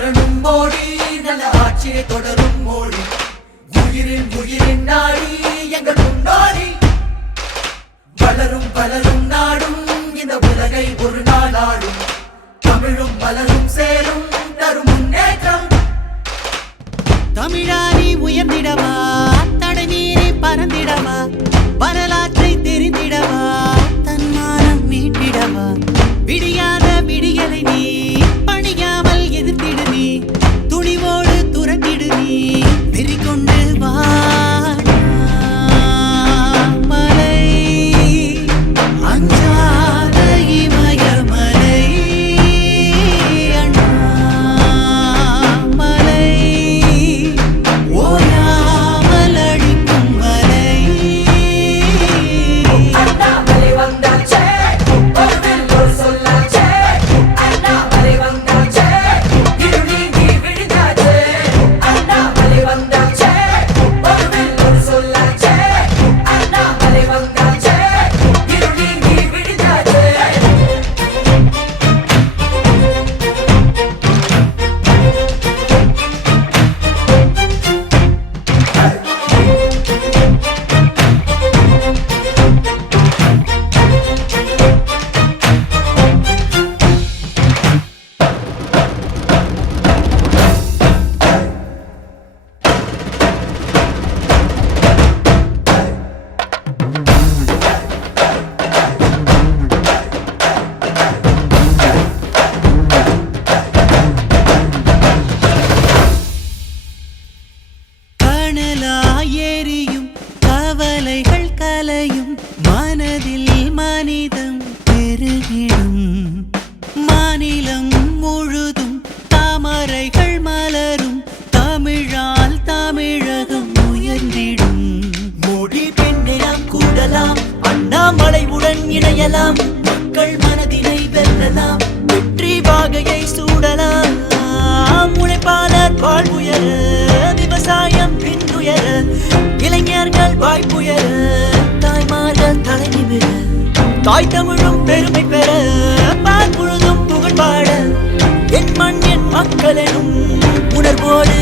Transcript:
வரணும் மோடி நல்ல ஆட்சியை தொடரும் மோடி உயிரின் உயிரின் நாடி எங்கள் முன்னோடி வளரும் வளரும் நாடும் இந்த உலகை ஒரு நாள் ஆடும் தமிழும் மலரும் சேரும் தரும் முன்னேற்றம் தமிழாரி உயர்ந்திடவா தடநீரை பறந்திடவா வரலாற்றை தெரிந்திடவா தன்மானம் மீட்டிடவா விடியாத விடியலை நீ பணியாமல் எதிர்த்திடு நீ துணிவோடு துறந்திடு நீ வெறிகொண்டு வா மலை அஞ்சாத இமயமலை அண்ணாமலை ஓயாமல் அடிக்கும் மலை அண்ணாமலை வந்தாச்சே ஒருவில் ஒரு சொல்லாச்சே அண்ணாமலை வந்தாச்சே இருள் நீங்கி விடுதாச்சே அண்ணாமலை வந்தாச்சே ஒருவில் ஒரு சொல்லாச்சே அண்ணாமலை வந்தாச்சே இருள் நீங்கி விடுதாச்சே கனலாயேரியும் கவலைகள் கலையும் மனதில் மனிதம் பெருகிடும் மாநிலம் முழுதும் தாமரைகள் மலரும் தமிழால் தமிழகம் உயர்ந்திடும் மோடி பெண்ணை நாம் கூடலாம் அண்ணாமலையுடன் இணையலாம் மக்கள் மனதினை வெல்லலாம் வெற்றி வாகையை சூடலாம் உழைப்பாளர் வாழ்வுயர விவசாயம் பின்னுயர இளைஞர்கள் வாய்ப்புயர தாய்மார்கள் தலை நிமிர தாய் தமிழும் பெருமை பெற பால் முழுதும் புகழ் பாட என் மண் என் மக்கள் எனும் உணர்வோடு